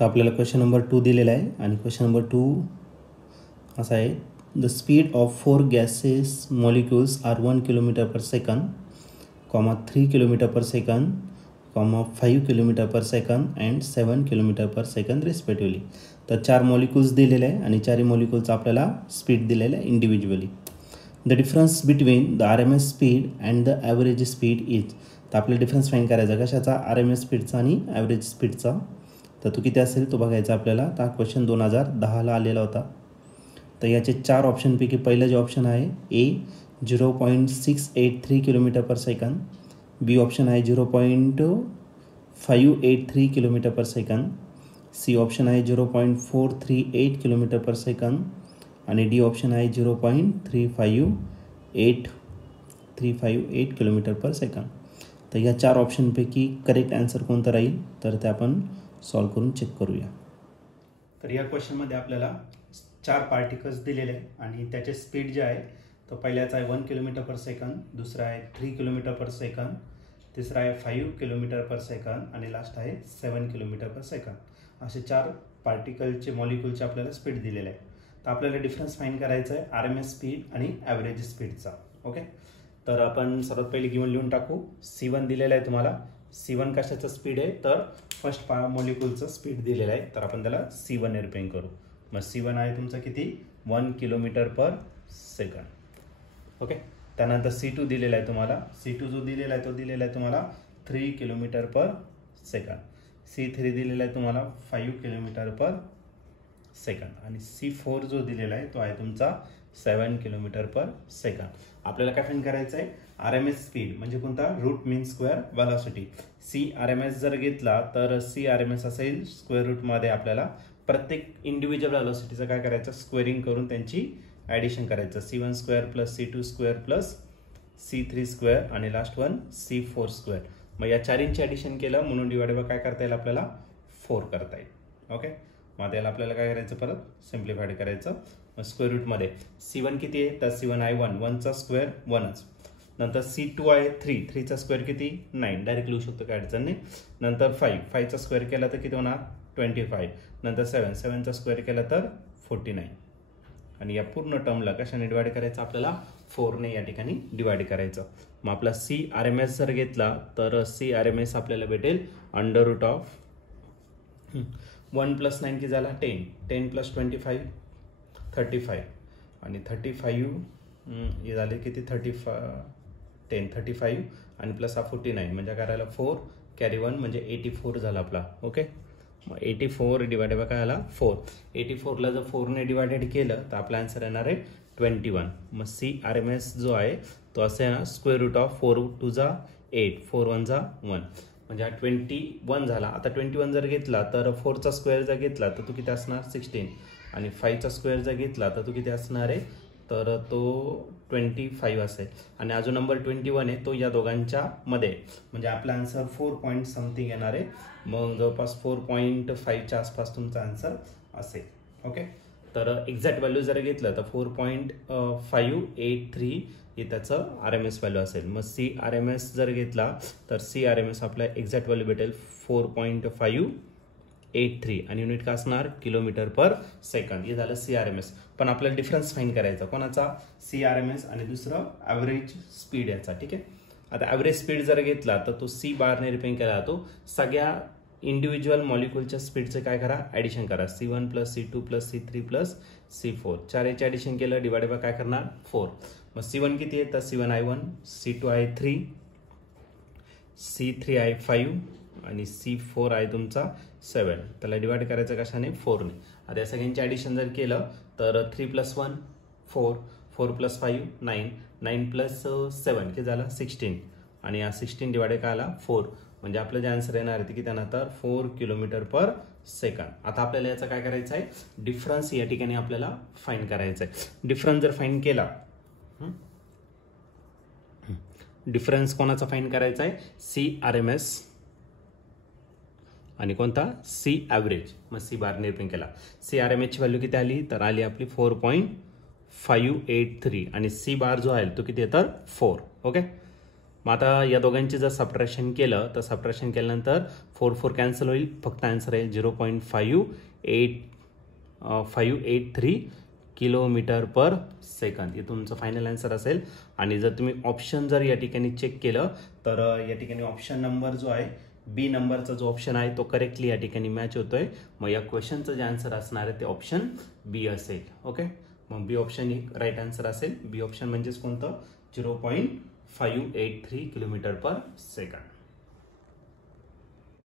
तर आपल्याला question number 2 दिलेला आहे आणि क्वेश्चन नंबर 2 असा आहे, the speed of 4 gases molecules are 1 kilometre per second, 3 kilometre per second, 5 kilometre per second and 7 kilometre per second respectively. तर 4 मॉलिक्युल्स दिलेले आहे आणि 4 मॉलिक्युल्सचा आपल्याला स्पीड दिलेलं आहे individually. The difference between the R M S speed and the average speed is. तर आपल्याला difference find करायचा कशाचा, आर एम एस स्पीडचा आणि ॲव्हरेज स्पीडचा. तर तो किती असेल तो बघायचा आपल्याला. तर हा क्वेश्चन 2010ला आलेला होता. तर याचे 4 ऑप्शनपैकी पहिलं जे ऑप्शन आहे ए 0.683 किलोमीटर पर सेकंड, बी ऑप्शन आहे 0.583 kilometre per second, C option आहे 0.438 किलोमीटर पर सेकंड आणि डी ऑप्शन आहे 0.358 किलोमीटर पर सेकंड. तर या 4 ऑप्शनपैकी करेक्ट आन्सर कोणतं राहील तर ते आपण सॉल्व करून चेक करूया. तर या क्वेश्चनमध्ये आपल्याला 4 पार्टिकल्स दिलेले आहे आणि त्याचे स्पीड जे आहे तो पहिल्याचा आहे 1 किलोमीटर पर सेकंड, दुसरा आहे 3 किलोमीटर पर सेकंड, तिसरा आहे 5 किलोमीटर पर सेकंड आणि लास्ट आहे 7 किलोमीटर पर सेकंड. असे 4 पार्टिकलचे मॉलिक्युलचे आपल्याला स्पीड दिलेले आहे. तर आपल्याला डिफरन्स फाईंड करायचा आहे आर एम एस स्पीड आणि ॲव्हरेज स्पीडचा. ओके, तर आपण सर्वात पहिले गिवन लिहून टाकू. C1 दिलेला आहे तुम्हाला. C1 कशाचं स्पीड आहे तर फर्स्ट मॉलिक्युलचं स्पीड दिलेलं आहे, तर आपण त्याला C1 ने रिप्रेझेंट करू. मग C1 आहे तुमचं किती 1 किलोमीटर पर सेकंड. ओके, त्यानंतर C2 दिलेला आहे तुम्हाला. C2 जो दिलेला आहे तो दिलेला आहे तुम्हाला 3 किलोमीटर पर सेकंड. C3 दिलेला आहे तुम्हाला 5 किलोमीटर पर सेकंड आणि C4 जो दिलेला आहे तो आहे तुमचा 7 किलोमीटर पर सेकंड. आपल्याला काय फाईंड करायचं आहे आर एम एस स्पीड म्हणजे कोणता, root mean square velocity. C R M S जर घेतला तर सी आर एम एस असेल स्क्वेअर रूटमध्ये आपल्याला प्रत्येक इंडिव्हिज्युअल व्हेलॉसिटीचं काय करायचं स्क्वेअरिंग करून त्यांची ॲडिशन करायचं. C1 square plus C2 square plus C3 square आणि लास्ट वन C4 स्क्वेअर. मग या चारींची ॲडिशन केलं म्हणून डिवाइड बाय काय करता येईल आपल्याला 4 करता येईल. ओके, मग त्याला आपल्याला काय करायचं परत सिम्प्लिफाईड करायचं. स्क्वेअर रूटमध्ये C1 किती आहे तर C1 आहे 1, 1चा स्क्वेअर 1च. नंतर C2 आहे 3, 3चा स्क्वेअर किती 9, डायरेक्ट लिहू शकतो काय अडचण नाही. नंतर 5, 5चा स्क्वेअर केला तर किती होणार 25. नंतर 7, 7चा स्क्वेअर केला तर 49 आणि या पूर्ण टर्मला कशाने डिवाइड करायचं आपल्याला 4ने या ठिकाणी डिवाइड करायचं. मग आपला सी आर एम एस जर घेतला तर सी आर एम एस आपल्याला भेटेल अंडर रूट ऑफ 1 + 9 की झाला 10, 10 + 25 35 आणि 35 हे झाले किती 10 35 आणि प्लस हा 49 म्हणजे करायला 4 कॅरी 1 म्हणजे 84 झाला आपला. ओके, मग 84 डिवाइड बाय काय आला 4. 84ला जर 4ने डिवायडेड केलं तर आपला आन्सर येणार आहे 21. मग सी आर एम एस जो आहे तो असं आहे ना स्क्वेअर रूट ऑफ 4 × 2 = 8, 4 × 1 = 1 म्हणजे हा 21 झाला. आता 21 जर घेतला तर 4चा स्क्वेअर जर घेतला तर तो किती असणार 16 आणि 5चा स्क्वेअर जर घेतला तर तो किती असणार आहे तर तो 25 असेल आणि अजून नंबर 21 आहे तो या दोघांच्या मध्ये म्हणजे आपला आन्सर 4 पॉईंट समथिंग येणार आहे. मग जवळपास 4.5च्या आसपास तुमचा आन्सर असेल. ओके, तर एक्झॅक्ट व्हॅल्यू जर घेतलं तर 4.583 हे त्याचं आर एम एस व्हॅल्यू असेल. मग सी आर एम एस जर घेतला तर सी आर एम एस आपला एक्झॅक्ट व्हॅल्यू भेटेल 4.583 आणि युनिट का असणार किलोमीटर पर सेकंड. हे झालं सी आर एम एस. पण आपल्याला डिफरन्स फाईंड करायचा कोणाचा सी आर एम एस आणि दुसरं ॲव्हरेज स्पीड याचा. ठीक आहे, आता ॲव्हरेज स्पीड जर घेतला तर तो सी बारने रिप्रेझेंट केला जातो. सगळ्या इंडिव्हिज्युअल मॉलिक्युलच्या स्पीडचं काय करा ॲडिशन करा. C1 + C2 + C3 + C4 चारचे addition केलं डिवाइड बाय काय करणार 4. मग C1 किती आहे तर C1 आहे 1, C2 आहे 3, C3 आहे 5 आणि C4 आहे तुमचा 7. त्याला डिवाइड करायचं कशाने 4ने. आता या सगळ्यांचे ॲडिशन जर केलं तर 3 + 1 4, 4 + 5 9, 9 + 7 किती झाला 16 आणि हा 16 डिवाइड काय आला 4 म्हणजे आपलं जे आन्सर येणार आहे ते किती तर 4 किलोमीटर पर सेकंड. आता आपल्याला याचा काय करायचं आहे डिफरन्स या ठिकाणी आपल्याला फाईंड करायचा आहे. डिफरन्स जर फाईंड केला डिफरन्स कोणाचा फाईंड करायचा आहे सी आर एम एस आणि कोणता सी ॲव्हरेज. मग सी बारने रिप्रेझेंट केला. सी आर एम एसची व्हॅल्यू किती आली तर आली आपली 4.583 आणि सी बार जो आहे तो किती आहे तर 4. ओके, मग आता या दोघांची जर सबट्रॅक्शन केलं तर सबट्रॅक्शन केल्यानंतर 4 4 कॅन्सल होईल, फक्त आन्सर येईल 0.583 किलोमीटर पर सेकंद. हे तुमचं फायनल आन्सर असेल. आणि जर तुम्ही ऑप्शन जर या ठिकाणी चेक केलं तर या ठिकाणी ऑप्शन नंबर जो आहे बी नंबरचा जो ऑप्शन आहे तो करेक्टली या ठिकाणी मॅच होतोय. मग या क्वेश्चनचं जे आन्सर असणार आहे ते ऑप्शन बी असेल. ओके, मग बी ऑप्शन ही राईट आन्सर असेल. बी ऑप्शन म्हणजेच कोणतं 0.583 किलोमीटर पर सेकंड.